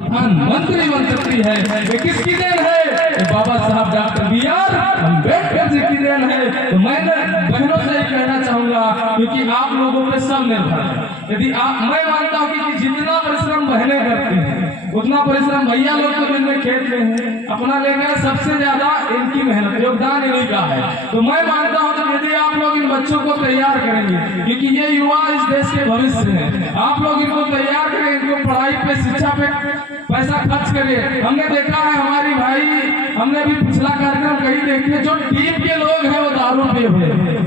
प्रधानमंत्री बन सकती है। ये किसकी देन है? बाबा साहब डॉक्टर बी.आर. अम्बेडकर जी की देन है। तो मैं बहनों से ये कहना चाहूंगा, क्योंकि आप लोगों पे सब निर्भर है। यदि मैं मानता हूँ कि जितना परिश्रम बहनें करती हैं उतना परिश्रम भैया लोग तो दिन में खेत में है अपना लेकर, सबसे ज्यादा इनकी मेहनत योगदान इन्हीं का है। तो मैं मानता हूँ कि यदि आप लोग इन बच्चों को तैयार करेंगे, क्योंकि ये युवा इस देश के भविष्य है, आप लोग इनको तैयार करें, इनको पढ़ाई पे शिक्षा पे पैसा खर्च करिए। हमने देखा है हमारी भाई, हमने भी पिछला कार्यक्रम कहीं देखे, जो टीम के लोग हैं वो दारू पिए हुए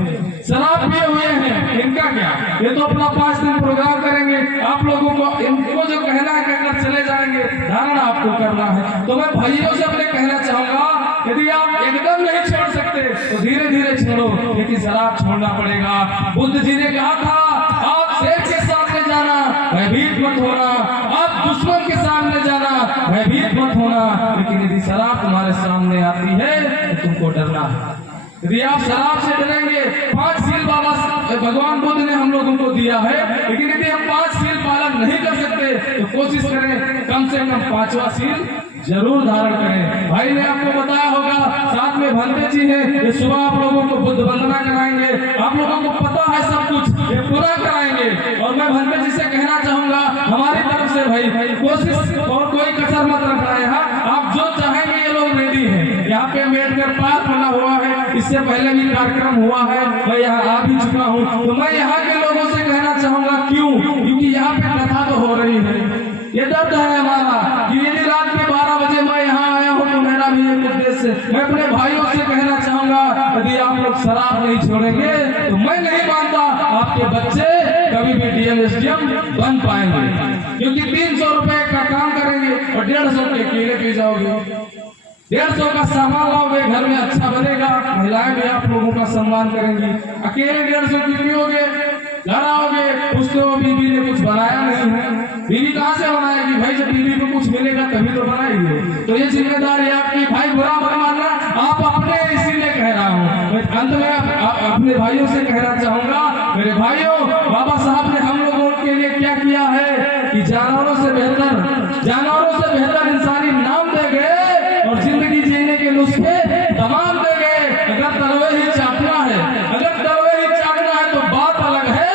शराब पिए हुए हैं, इनका क्या? ये तो अपना 5 दिन प्रोग्राम करेंगे, आप लोगों को इनको जो कहना है कहकर चले जाएंगे, धारणा आपको करना है। तो मैं भाइयों से अपने कहना चाहूंगा, यदि आप एकदम नहीं छोड़ सकते तो धीरे धीरे छोड़ो, लेकिन शराब छोड़ना पड़ेगा। बुद्ध जी ने कहा था, आप शेर के सामने जाना, भयभीत मत होना, आप दुश्मन के सामने जाना, भयभीत मत होना, लेकिन यदि शराब तुम्हारे सामने आती है तो तुमको डरना है। यदि आप शराब से डरेंगे, 5 सील बाबा भगवान बुद्ध ने हम लोगों को दिया है, लेकिन यदि हम 5 सील पालन नहीं कर सकते तो कोशिश करें कम से कम 5वां सील जरूर धारण करें। भाई ने आपको बताया होगा, साथ में भंते जी हैं, ये सुबह आप लोगों को बुद्ध वंदना कराएंगे, आप लोगों को पता है सब कुछ, ये पूरा कराएंगे। और मैं भंते जी से कहना चाहूंगा, हमारी तरफ से भाई कोशिश और कोई कसर मत रखना है। आप जो चाहेंगे ये लोग रेडी हैं। यहाँ पे अम्बेडकर पार्क बना हुआ है, इससे पहले भी कार्यक्रम हुआ है, मैं यहाँ आ भी चुका हूँ। तो मैं यहाँ के लोगों से कहना चाहूंगा, क्यों? क्योंकि यहाँ पे कथा तो हो रही है, ये दर्द है हमारा कि यदि रात के 12 बजे मैं यहाँ आया हूँ तो मेरा भी एक उद्देश्य। मैं अपने भाइयों से कहना चाहूंगा, यदि आप लोग शराब नहीं छोड़ेंगे तो मैं नहीं मानता आपके बच्चे कभी भी डीएम एसडीएम बन पाएंगे, क्योंकि 300 रुपए का काम करेंगे और 150 के केले पी जाओगे, 150 का सामान लाओगे, घर में अच्छा बनेगा, महिलाएं भी आप लोगों का सम्मान करेंगी। अकेले 150 की पियोगे, घर आओगे, पूछते हो बीवी ने कुछ बनाया नहीं है। बीवी कहाँ से बनाएगी भाई? जब बीवी को कुछ मिलेगा तभी तो बनाएगी। तो ये जिम्मेदारी आपकी। भाई बुरा मत मानना, आप अपने इसीलिए कह रहा हूँ। मैं अंत में अपने भाइयों से कहना चाहूंगा, मेरे भाइयों, बाबा साहब ने हम लोगों के लिए क्या किया है कि जानवरों से बेहतर इंसानी नाम दे गए और जिंदगी जीने के नुस्खे तमाम दे गए। अगर तलवे ही चाटना है तो बात अलग है,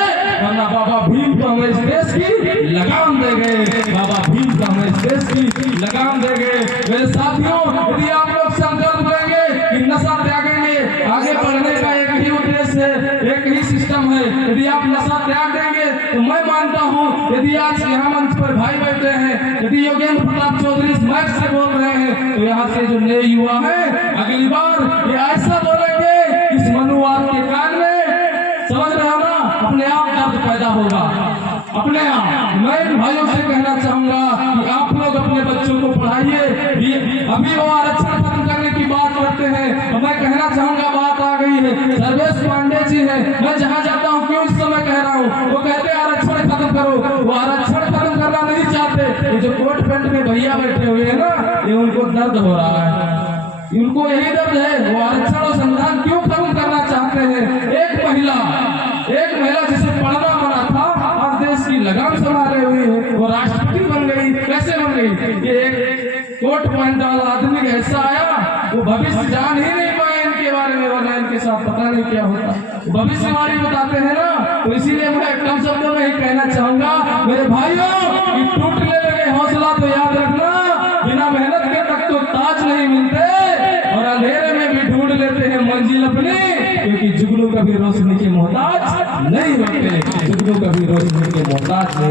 वरना बाबा भीम को हमें इस देश की लगाम दे गए, बाबा भीम को हमें इस देश की लगाम दे गए। मेरे साथियों, यदि आप लोग संकल्प लेंगे कि नशा त्यागेंगे, आगे बढ़ने का एक ही उद्देश्य है, एक ही सिस्टम है। यदि आप नशा त्याग देंगे तो मैं मानता हूँ, यदि आज यहाँ मंच पर भाई बैठे हैं, यदि योगेंद्र प्रताप चौधरी इस माइक से बोल रहे हैं, तो यहाँ से जो नए युवा है अगली बार ये ऐसा बोलेंगे इस मनुवाद के कान में, समझ रहे हो ना, अपने आप दर्द पैदा होगा, अपने आप। मैं भाइयों से कहना चाहूंगा कि आप लोग अपने बच्चों को पढ़ाइए। अभी वो आरक्षण खत्म करने की बात करते हैं, तो मैं कहना चाहूंगा, बात आ गई है। सर्वेश पांडे जी हैं, मैं जहाँ जाता हूँ, क्यों इस समय कह रहा हूँ, वो कहते हैं आरक्षण खत्म करो, वो आरक्षण खत्म करना नहीं चाहते। ये जो कोट पैंट में भैया बैठे हुए हैं ना, ये उनको दर्द हो रहा है, उनको यही दर्द है। वो आरक्षण और संविधान क्यों खत्म करना चाहते हैं? एक महिला जिसे पढ़ना मना था, आज देश की लगाम संभाले हुई है, वो राष्ट्रपति बन गई। कैसे बन गई? ये एक कोट पैंट वाला आदमी ऐसा आया, वो भविष्य जान ही नहीं पाए इनके बारे में, वरना इनके साथ पता नहीं क्या होता। भविष्यवाणी बताते हैं ना, तो इसीलिए मैं कम शब्दों में ही कहना चाहूंगा, मेरे भाइयों, टूटने लगे हौसला तो याद रखना, बिना मेहनत के तक तो ताज नहीं मिलते, और अंधेरे में भी ढूंढ लेते हैं मंजिल अपनी, क्योंकि जुगनू कभी रोशनी के मोहताज नहीं होते, जुगनू कभी रोशनी के मोहताज नहीं।